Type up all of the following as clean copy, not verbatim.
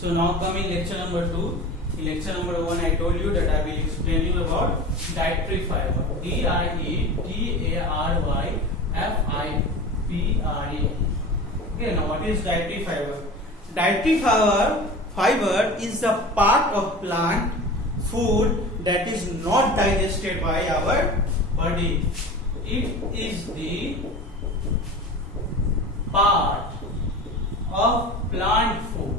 So now coming lecture number 2. In lecture number 1 I told you that I will explain you about dietary fiber. DIETARYFIBRE. Okay, now what is dietary fiber? Dietary fiber is the part of plant food that is not digested by our body. It is the part of plant food.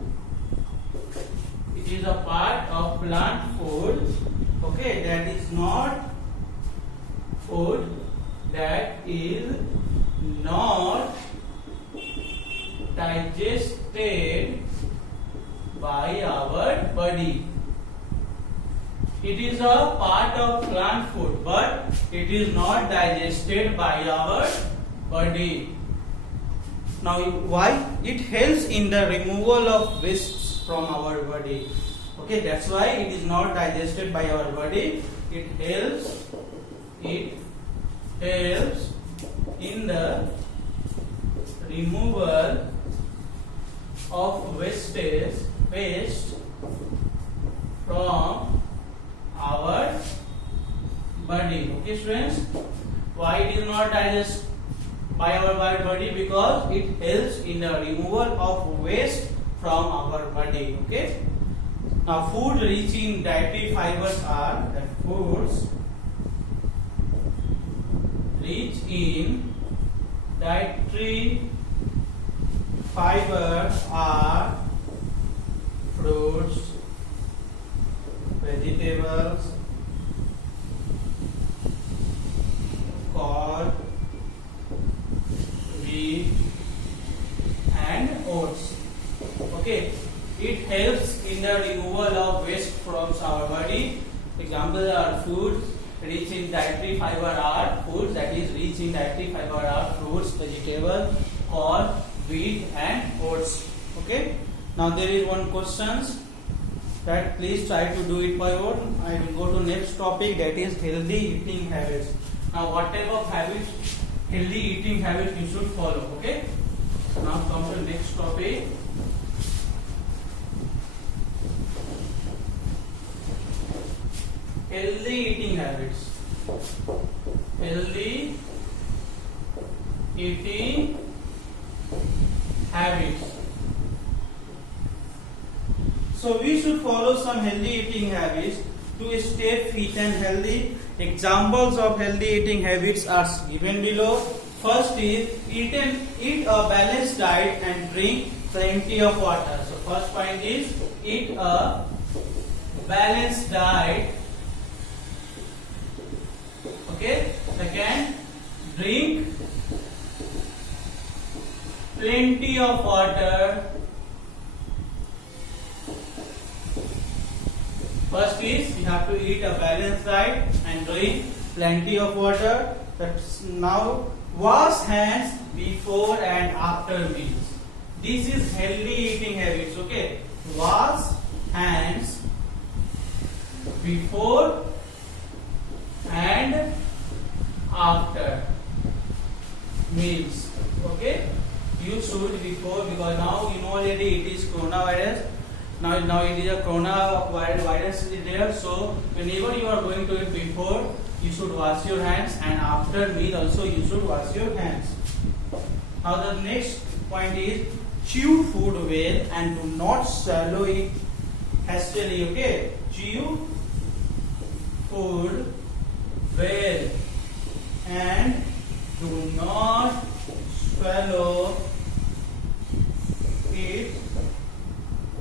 It is a part of plant food, okay, that is not food that is not digested by our body. It is a part of plant food, but it is not digested by our body. Now, why? It helps in the removal of wastes from our body. Okay, that's why it is not digested by our body. It helps in the removal of waste from our body. Okay, students, why it is not digested by our body? Because it helps in the removal of waste from our body. Okay, now food rich in dietary fibers are the foods rich in dietary fibers are fruits, vegetables, corn, wheat and oats. Okay, it helps in the removal of waste from our body. Examples are foods rich in dietary fiber are foods that is rich in dietary fiber are fruits, vegetables, corn, wheat and oats. Okay, now there is one question that please try to do it by own. I will go to next topic, that is healthy eating habits. Now what type of habits, healthy eating habits you should follow. Okay, now come to next topic. Healthy eating habits. Healthy eating habits. So we should follow some healthy eating habits to stay fit and healthy. Examples of healthy eating habits are given below. First is eat a balanced diet and drink plenty of water. So first point is eat a balanced diet. Okay. Second, drink plenty of water. First is you have to eat a balanced diet and drink plenty of water. That's now wash hands before and after meals. This is healthy eating habits. Okay, wash hands before and after meals. Okay, you should before, because now you know already it is coronavirus. Now it is a coronavirus is there. So whenever you are going to eat, before you should wash your hands and after meal also you should wash your hands. Now the next point is chew food well and do not swallow it hastily. Okay, chew food well and do not swallow it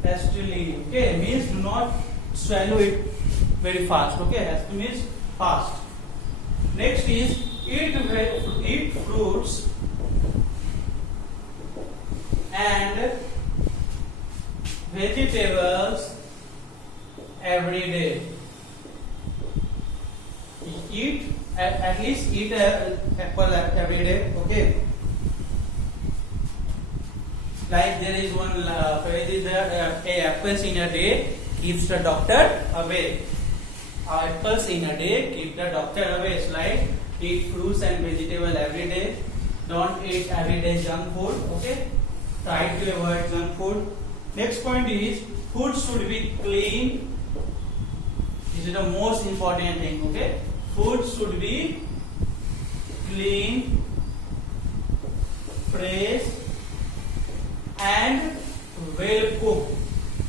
hastily. Okay, means do not swallow it very fast. Okay, hastily means fast. Next is eat fruits and vegetables every day. Eat at least eat an apple every day. Okay, like there is one phrase is there, apples in a day keeps the doctor away. Apples in a day keep the doctor away. It's like eat fruits and vegetables every day. Don't eat everyday junk food. Okay, try to avoid junk food. Next point is food should be clean. This is the most important thing. Okay, food should be clean, fresh, and well cooked.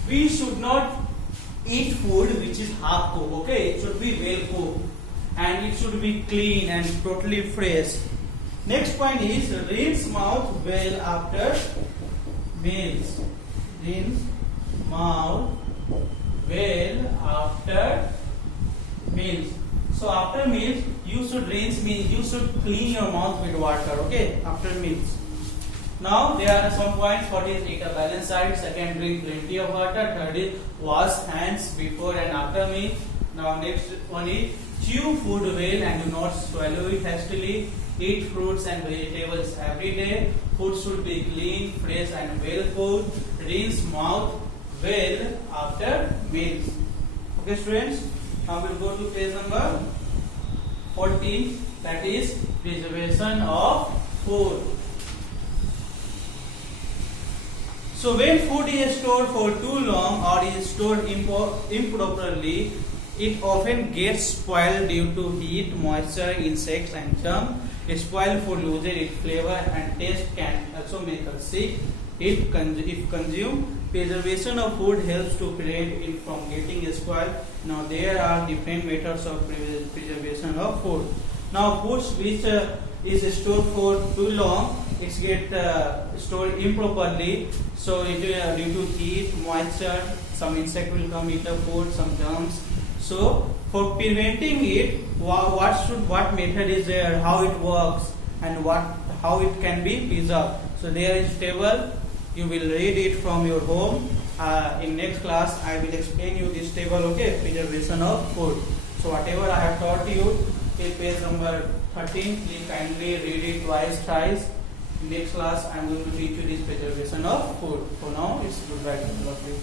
We should not eat food which is half cooked. Okay, it should be well cooked and it should be clean and totally fresh. Next point is rinse mouth well after meals. Rinse mouth well after meals. So after meals you should rinse, means you should clean your mouth with water. Okay, after meals. Now there are some points. First is eat a balanced diet. Second, drink plenty of water. Third is wash hands before and after meal. Now next one is chew food well and do not swallow it hastily. Eat fruits and vegetables every day. Food should be clean, fresh and well cooked. Rinse mouth well after meals. Okay students, now we'll go to page number 14, that is preservation of food. So when food is stored for too long or is stored improperly, it often gets spoiled due to heat, moisture, insects and germs. Spoiled food loses its flavor and taste, can also make us sick if consumed. Preservation of food helps to prevent it from getting spoiled. Now there are different methods of preservation of food. Now foods which is stored for too long, it get stored improperly. So it due to heat, moisture, some insect will come eat the food, some germs. So for preventing it, what method is there, how it works, and how it can be preserved. So there is table. You will read it from your home. In next class, I will explain you this table. Okay, preservation of food. So whatever I have taught you, take page number 13. Please kindly read it twice, thrice. Next class, I am going to teach you this preservation of food. For now, it's goodbye to all of you.